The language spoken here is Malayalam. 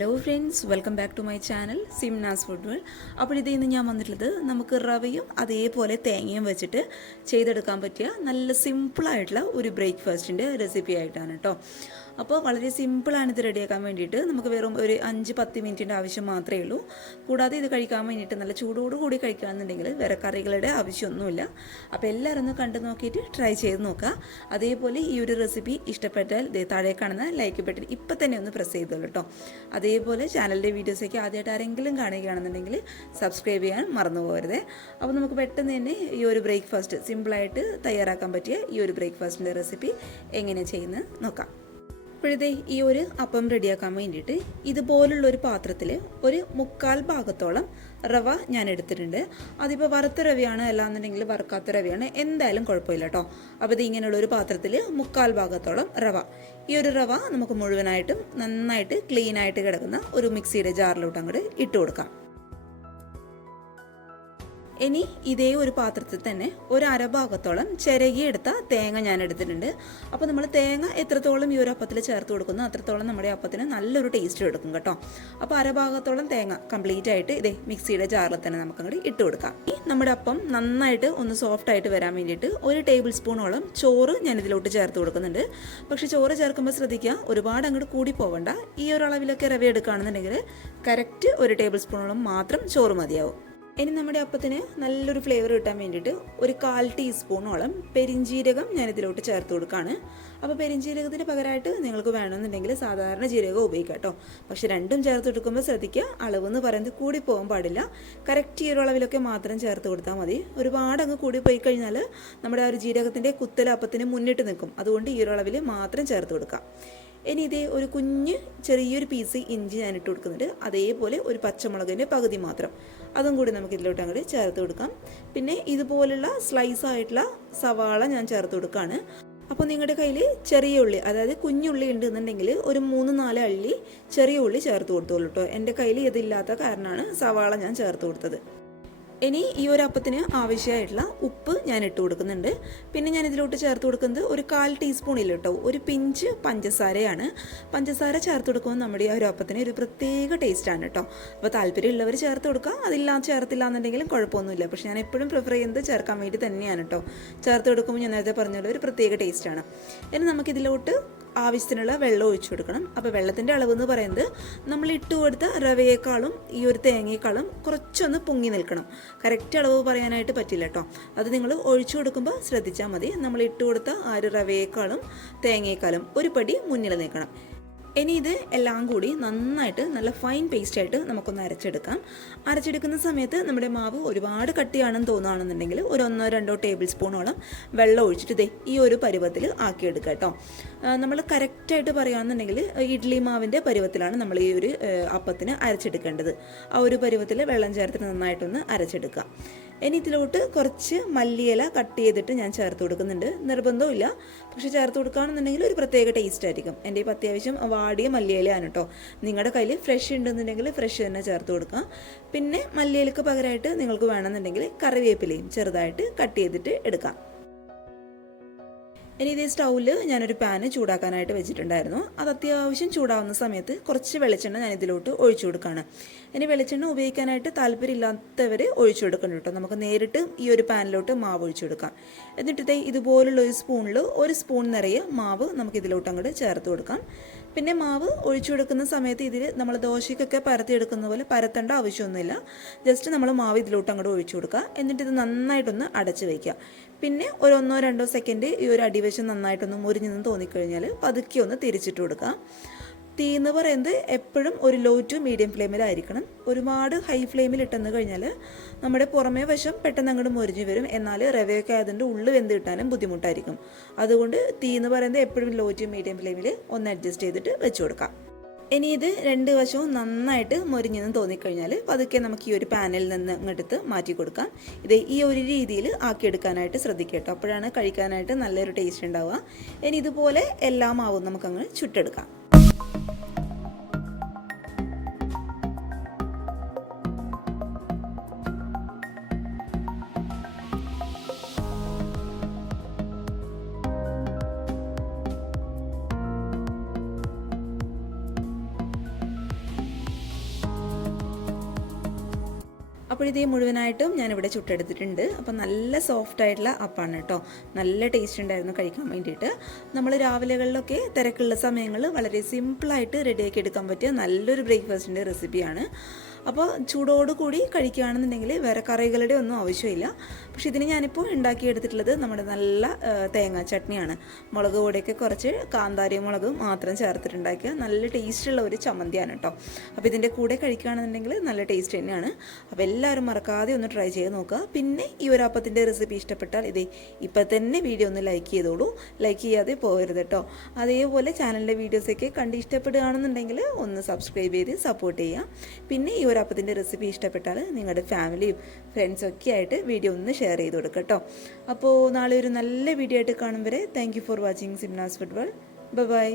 Hello friends, welcome back to my channel Simna's food world. അപ്പോൾ ഇത് ഇന്ന് ഞാൻ വന്നിട്ടുള്ളത് നമുക്ക് റവയും അതേപോലെ തേങ്ങയും വെച്ചിട്ട് ചെയ്തെടുക്കാൻ പറ്റിയ നല്ല സിമ്പിളായിട്ടുള്ള ഒരു ബ്രേക്ക്ഫാസ്റ്റിൻ്റെ റെസിപ്പി ആയിട്ടാണ് കേട്ടോ. അപ്പോൾ വളരെ സിമ്പിളാണ് ഇത് റെഡിയാക്കാൻ വേണ്ടിയിട്ട്. നമുക്ക് വെറും ഒരു 5-10 മിനിറ്റിൻ്റെ ആവശ്യം മാത്രമേ ഉള്ളൂ. കൂടാതെ ഇത് കഴിക്കാൻ വേണ്ടിയിട്ട് നല്ല ചൂടോടുകൂടി കഴിക്കുകയാണെന്നുണ്ടെങ്കിൽ വേറെ കറികളുടെ ആവശ്യമൊന്നുമില്ല. അപ്പോൾ എല്ലാവരും ഒന്ന് കണ്ടു നോക്കിയിട്ട് ട്രൈ ചെയ്ത് നോക്കുക. അതേപോലെ ഈ ഒരു റെസിപ്പി ഇഷ്ടപ്പെട്ടാൽ താഴെ കാണുന്ന ലൈക്ക് ബട്ടൺ ഇപ്പം തന്നെ ഒന്ന് പ്രസ് ചെയ്തോളൂ കേട്ടോ. അതേപോലെ ചാനലിൻ്റെ വീഡിയോസൊക്കെ ആദ്യമായിട്ട് ആരെങ്കിലും കാണുകയാണെന്നുണ്ടെങ്കിൽ സബ്സ്ക്രൈബ് ചെയ്യാൻ മറന്നു പോകരുത്. അപ്പോൾ നമുക്ക് പെട്ടെന്ന് തന്നെ ഈ ഒരു ബ്രേക്ക്ഫാസ്റ്റ് സിമ്പിളായിട്ട് തയ്യാറാക്കാൻ പറ്റിയ ഈ ഒരു ബ്രേക്ക്ഫാസ്റ്റിൻ്റെ റെസിപ്പി എങ്ങനെ ചെയ്യുന്നത് നോക്കാം. അപ്പോഴത്തെ ഈ ഒരു അപ്പം റെഡിയാക്കാൻ വേണ്ടിയിട്ട് ഇതുപോലുള്ളൊരു പാത്രത്തിൽ ഒരു 1/4 ഭാഗത്തോളം റവ ഞാൻ എടുത്തിട്ടുണ്ട്. അതിപ്പോൾ വറുത്ത റവയാണ്, അല്ലാന്നുണ്ടെങ്കിൽ വറുക്കാത്ത റവയാണ്, എന്തായാലും കുഴപ്പമില്ല കേട്ടോ. അപ്പോൾ ഇത് ഇങ്ങനെയുള്ളൊരു പാത്രത്തിൽ 1/4 ഭാഗത്തോളം റവ. ഈ ഒരു റവ നമുക്ക് മുഴുവനായിട്ടും നന്നായിട്ട് ക്ലീനായിട്ട് കിടക്കുന്ന ഒരു മിക്സിയുടെ ജാറിലോട്ട് അങ്ങോട്ട് ഇട്ട് കൊടുക്കാം. ഇനി ഇതേ ഒരു പാത്രത്തിൽ തന്നെ ഒരു 1/2 ഭാഗത്തോളം ചിരകിയെടുത്ത തേങ്ങ ഞാൻ എടുത്തിട്ടുണ്ട്. അപ്പോൾ നമ്മൾ തേങ്ങ എത്രത്തോളം ഈ ഒരു അപ്പത്തിൽ ചേർത്ത് കൊടുക്കുന്നു അത്രത്തോളം നമ്മുടെ അപ്പത്തിന് നല്ലൊരു ടേസ്റ്റ് എടുക്കും കേട്ടോ. അപ്പോൾ 1/2 ഭാഗത്തോളം തേങ്ങ കംപ്ലീറ്റ് ആയിട്ട് ഇതേ മിക്സിയുടെ ജാറിൽ തന്നെ നമുക്കങ്ങോട്ട് ഇട്ട് കൊടുക്കാം. ഈ നമ്മുടെ അപ്പം നന്നായിട്ട് ഒന്ന് സോഫ്റ്റ് ആയിട്ട് വരാൻ വേണ്ടിയിട്ട് 1 ടേബിൾ സ്പൂണോളം ചോറ് ഞാൻ ഇതിലോട്ട് ചേർത്ത് കൊടുക്കുന്നുണ്ട്. പക്ഷേ ചോറ് ചേർക്കുമ്പോൾ ശ്രദ്ധിക്കുക, ഒരുപാട് അങ്ങോട്ട് കൂടി പോവണ്ട. ഈ ഒരു അളവിലൊക്കെ റവ എടുക്കുകയാണെന്നുണ്ടെങ്കിൽ കറക്റ്റ് 1 ടേബിൾ സ്പൂണോളം മാത്രം ചോറ് മതിയാവും. ഇനി നമ്മുടെ അപ്പത്തിന് നല്ലൊരു ഫ്ലേവർ കിട്ടാൻ വേണ്ടിയിട്ട് ഒരു 1/4 ടീസ്പൂണോളം പെരിഞ്ജീരകം ഞാനിതിലോട്ട് ചേർത്ത് കൊടുക്കുകയാണ്. അപ്പോൾ പെരിഞ്ജീരകത്തിന് പകരമായിട്ട് നിങ്ങൾക്ക് വേണമെന്നുണ്ടെങ്കിൽ സാധാരണ ജീരകം ഉപയോഗിക്കാം കേട്ടോ. പക്ഷെ രണ്ടും ചേർത്ത് കൊടുക്കുമ്പോൾ ശ്രദ്ധിക്കുക, അളവെന്ന് പറയുന്നത് കൂടി പോകാൻ പാടില്ല. കറക്റ്റ് ഈ ഒരു അളവിലൊക്കെ മാത്രം ചേർത്ത് കൊടുത്താൽ മതി. ഒരുപാട് അങ്ങ് കൂടി പോയി കഴിഞ്ഞാൽ നമ്മുടെ ആ ഒരു ജീരകത്തിൻ്റെ കുത്തൽ അപ്പത്തിന് മുന്നിട്ട് നിൽക്കും. അതുകൊണ്ട് ഈ ഒരു അളവിൽ മാത്രം ചേർത്ത് കൊടുക്കാം. ഇനി ഇതേ ഒരു ചെറിയൊരു പീസ് ഇഞ്ചി ഞാൻ ഇട്ട് കൊടുക്കുന്നുണ്ട്. അതേപോലെ ഒരു പച്ചമുളകിൻ്റെ പകുതി മാത്രം, അതും കൂടി നമുക്ക് ഇതിലോട്ട് അങ്ങോട്ട് ചേർത്ത് കൊടുക്കാം. പിന്നെ ഇതുപോലുള്ള സ്ലൈസ് ആയിട്ടുള്ള സവാള ഞാൻ ചേർത്ത് കൊടുക്കുകയാണ്. അപ്പോൾ നിങ്ങളുടെ കയ്യിൽ ചെറിയ ഉള്ളി, അതായത് കുഞ്ഞുള്ളി ഉണ്ടെന്നുണ്ടെങ്കിൽ ഒരു 3-4 അള്ളി ചെറിയ ഉള്ളി ചേർത്ത് കൊടുത്തോളൂ കേട്ടോ. എൻ്റെ കയ്യിൽ ഇതില്ലാത്ത കാരണമാണ് സവാള ഞാൻ ചേർത്ത് കൊടുത്തത്. ഇനി ഈ ഒരു അപ്പത്തിന് ആവശ്യമായിട്ടുള്ള ഉപ്പ് ഞാൻ ഇട്ട് കൊടുക്കുന്നുണ്ട്. പിന്നെ ഞാൻ ഇതിലോട്ട് ചേർത്ത് കൊടുക്കുന്നത് ഒരു 1/4 ടീസ്പൂണില്ല കേട്ടോ, ഒരു പിഞ്ച് പഞ്ചസാരയാണ്. പഞ്ചസാര ചേർത്ത് കൊടുക്കുമ്പോൾ നമ്മുടെ ഈ ഒരു അപ്പത്തിന് ഒരു പ്രത്യേക ടേസ്റ്റാണ് കേട്ടോ. അപ്പോൾ താല്പര്യമുള്ളവർ ചേർത്ത് കൊടുക്കുക, ചേർത്തില്ല എന്നുണ്ടെങ്കിലും കുഴപ്പമൊന്നുമില്ല. പക്ഷേ ഞാൻ എപ്പോഴും പ്രിഫർ ചെയ്യുന്നത് ചേർക്കാൻ വേണ്ടി തന്നെയാണ് കേട്ടോ. ചേർത്ത് കൊടുക്കുമ്പോൾ ഞാൻ നേരത്തെ പറഞ്ഞ ഒരു പ്രത്യേക ടേസ്റ്റാണ്. ഇനി നമുക്കിതിലോട്ട് ആവശ്യത്തിനുള്ള വെള്ളം ഒഴിച്ചു കൊടുക്കണം. അപ്പോൾ വെള്ളത്തിൻ്റെ അളവ് എന്ന് പറയുന്നത് നമ്മൾ ഇട്ട് കൊടുത്ത റവയേക്കാളും ഈ ഒരു തേങ്ങയേക്കാളും കുറച്ചൊന്ന് പൊങ്ങി നിൽക്കണം. കറക്റ്റ് അളവ് പറയാനായിട്ട് പറ്റില്ല കേട്ടോ. അത് നിങ്ങൾ ഒഴിച്ചു കൊടുക്കുമ്പോൾ ശ്രദ്ധിച്ചാൽ മതി. നമ്മൾ ഇട്ട് കൊടുത്ത ആ ഒരു റവയേക്കാളും തേങ്ങയേക്കാളും ഒരു പടി മുന്നിൽ നിൽക്കണം. ഇനി ഇത് എല്ലാം കൂടി നന്നായിട്ട് നല്ല ഫൈൻ പേസ്റ്റായിട്ട് നമുക്കൊന്ന് അരച്ചെടുക്കുന്ന സമയത്ത് നമ്മുടെ മാവ് ഒരുപാട് കട്ടിയാണെന്ന് തോന്നുകയാണെന്നുണ്ടെങ്കിൽ ഒരു 1-2 ടേബിൾ സ്പൂണോളം വെള്ളം ഒഴിച്ചിട്ട് ഈ ഒരു പരുവത്തിൽ ആക്കിയെടുക്കുക കേട്ടോ. നമ്മൾ കറക്റ്റായിട്ട് പറയുകയാണെന്നുണ്ടെങ്കിൽ ഇഡ്ഡലി മാവിൻ്റെ പരുവത്തിലാണ് നമ്മൾ ഈ ഒരു അപ്പത്തിന് അരച്ചെടുക്കേണ്ടത്. ആ ഒരു പരുവത്തിൽ വെള്ളം ചേർത്തിട്ട് നന്നായിട്ടൊന്ന് അരച്ചെടുക്കുക. ഇനി ഇതിലോട്ട് കുറച്ച് മല്ലിയില കട്ട് ചെയ്തിട്ട് ഞാൻ ചേർത്ത് കൊടുക്കുന്നുണ്ട്. നിർബന്ധമില്ല, പക്ഷെ ചേർത്ത് കൊടുക്കുകയാണെന്നുണ്ടെങ്കിൽ ഒരു പ്രത്യേക ടേസ്റ്റ് ആയിരിക്കും. എൻ്റെ ഇപ്പോൾ അത്യാവശ്യം വാടിയ മല്ലിയിലയാണ് കേട്ടോ. നിങ്ങളുടെ കയ്യിൽ ഫ്രഷ് ഉണ്ടെന്നുണ്ടെങ്കിൽ ഫ്രഷ് തന്നെ ചേർത്ത് കൊടുക്കുക. പിന്നെ മല്ലിയിലക്ക് പകരമായിട്ട് നിങ്ങൾക്ക് വേണമെന്നുണ്ടെങ്കിൽ കറിവേപ്പിലയും ചെറുതായിട്ട് കട്ട് ചെയ്തിട്ട് എടുക്കാം. ഇനി ഇതേ സ്റ്റൗവിൽ ഞാനൊരു പാന് ചൂടാക്കാനായിട്ട് വെച്ചിട്ടുണ്ടായിരുന്നു. അത് അത്യാവശ്യം ചൂടാവുന്ന സമയത്ത് കുറച്ച് വെളിച്ചെണ്ണ ഞാൻ ഇതിലോട്ട് ഒഴിച്ചു കൊടുക്കുകയാണ്. ഇനി വെളിച്ചെണ്ണ ഉപയോഗിക്കാനായിട്ട് താല്പര്യമില്ലാത്തവർ ഒഴിച്ചു കൊടുക്കണം കേട്ടോ. നമുക്ക് നേരിട്ട് ഈ ഒരു പാനിലോട്ട് മാവ് ഒഴിച്ചു കൊടുക്കാം. എന്നിട്ട് ഇതുപോലുള്ള ഒരു സ്പൂണിൽ 1 സ്പൂൺ നിറയെ മാവ് നമുക്ക് ഇതിലോട്ട് അങ്ങോട്ട് ചേർത്ത് കൊടുക്കാം. പിന്നെ മാവ് ഒഴിച്ചു കൊടുക്കുന്ന സമയത്ത് ഇതിൽ നമ്മൾ ദോശയ്ക്കൊക്കെ പരത്തിയെടുക്കുന്ന പോലെ പരത്തേണ്ട ആവശ്യമൊന്നുമില്ല. ജസ്റ്റ് നമ്മൾ മാവ് ഇതിലോട്ട് അങ്ങോട്ട് ഒഴിച്ചു കൊടുക്കുക. എന്നിട്ട് ഇത് നന്നായിട്ടൊന്ന് അടച്ച് വയ്ക്കുക. പിന്നെ ഒരു 1-2 സെക്കൻഡ് ഈ ഒരു അടിവശം നന്നായിട്ടൊന്ന് മുരിഞ്ഞെന്ന് തോന്നിക്കഴിഞ്ഞാൽ പതുക്കെ ഒന്ന് തിരിച്ചിട്ട് കൊടുക്കുക. തീ എന്ന് പറയുന്നത് എപ്പോഴും ഒരു ലോ ടു മീഡിയം ഫ്ലെയിമിലായിരിക്കണം. ഒരുപാട് ഹൈ ഫ്ലെയിമിൽ ഇട്ടെന്ന് കഴിഞ്ഞാൽ നമ്മുടെ പുറമേ വശം പെട്ടെന്ന് അങ്ങോട്ട് മുരിഞ്ഞു വരും. എന്നാൽ റവയൊക്കെ അതിൻ്റെ ഉള്ളിൽ വെന്ത് കിട്ടാനും ബുദ്ധിമുട്ടായിരിക്കും. അതുകൊണ്ട് തീ എന്ന് പറയുന്നത് എപ്പോഴും ലോ ടു മീഡിയം ഫ്ലെയിമിൽ ഒന്ന് അഡ്ജസ്റ്റ് ചെയ്തിട്ട് വെച്ച് കൊടുക്കാം. ഇനി ഇത് 2 വശവും നന്നായിട്ട് മുരിഞ്ഞെന്ന് തോന്നിക്കഴിഞ്ഞാൽ പതുക്കെ നമുക്ക് ഈ ഒരു പാനിൽ നിന്ന് ഇങ്ങോട്ട് മാറ്റി കൊടുക്കാം. ഇത് ഈ ഒരു രീതിയിൽ ആക്കിയെടുക്കാനായിട്ട് ശ്രദ്ധിക്കുക കേട്ടോ. അപ്പോഴാണ് കഴിക്കാനായിട്ട് നല്ലൊരു ടേസ്റ്റ് ഉണ്ടാവുക. ഇനി ഇതുപോലെ എല്ലാ മാവും നമുക്കങ്ങ് ചുട്ടെടുക്കാം. അപ്പോൾ ഇതേ മുഴുവനായിട്ടും ഞാനിവിടെ ചുട്ടെടുത്തിട്ടുണ്ട്. അപ്പോൾ നല്ല സോഫ്റ്റ് ആയിട്ടുള്ള അപ്പമാണ് കേട്ടോ. നല്ല ടേസ്റ്റ് ഉണ്ടായിരുന്നു കഴിക്കാൻ വേണ്ടിയിട്ട്. നമ്മൾ രാവിലെകളിലൊക്കെ തിരക്കുള്ള സമയങ്ങളിൽ വളരെ സിമ്പിളായിട്ട് റെഡിയാക്കി എടുക്കാൻ പറ്റിയ നല്ലൊരു ബ്രേക്ക്ഫാസ്റ്റിൻ്റെ റെസിപ്പിയാണ്. അപ്പോൾ ചൂടോടുകൂടി കഴിക്കുകയാണെന്നുണ്ടെങ്കിൽ വേറെ കറികളുടെ ഒന്നും ആവശ്യമില്ല. പക്ഷേ ഇതിന് ഞാനിപ്പോൾ ഉണ്ടാക്കിയെടുത്തിട്ടുള്ളത് നമ്മുടെ നല്ല തേങ്ങാ ചട്നിയാണ്. മുളക് പൊടിയൊക്കെ കുറച്ച് കാന്താരി മുളക് മാത്രം ചേർത്തിട്ടുണ്ടാക്കിയ നല്ല ടേസ്റ്റുള്ള ഒരു ചമ്മന്തിയാണ് കേട്ടോ. അപ്പോൾ ഇതിൻ്റെ കൂടെ കഴിക്കുകയാണെന്നുണ്ടെങ്കിൽ നല്ല ടേസ്റ്റ് തന്നെയാണ്. അപ്പോൾ എല്ലാവരും മറക്കാതെ ഒന്ന് ട്രൈ ചെയ്ത് നോക്കുക. പിന്നെ ഈ ഒരു അപ്പത്തിൻ്റെ റെസിപ്പി ഇഷ്ടപ്പെട്ടാൽ ഇപ്പം തന്നെ വീഡിയോ ഒന്ന് ലൈക്ക് ചെയ്തോളൂ. ലൈക്ക് ചെയ്യാതെ പോകരുത് കേട്ടോ. അതേപോലെ ചാനലിലെ വീഡിയോസൊക്കെ കണ്ട് ഇഷ്ടപ്പെടുകയാണെന്നുണ്ടെങ്കിൽ ഒന്ന് സബ്സ്ക്രൈബ് ചെയ്ത് സപ്പോർട്ട് ചെയ്യുക. പിന്നെ ഈ ഒരു അപ്പത്തിൻ്റെ റെസിപ്പി ഇഷ്ടപ്പെട്ടാൽ നിങ്ങളുടെ ഫാമിലിയും ഫ്രണ്ട്സും ഒക്കെ ആയിട്ട് വീഡിയോ ഒന്ന് ഷെയർ ചെയ്ത് കൊടുക്കുക കേട്ടോ. അപ്പോൾ നാളെ ഒരു നല്ല വീഡിയോ ആയിട്ട് കാണും വരെ thank you for watching Simna's food world. By.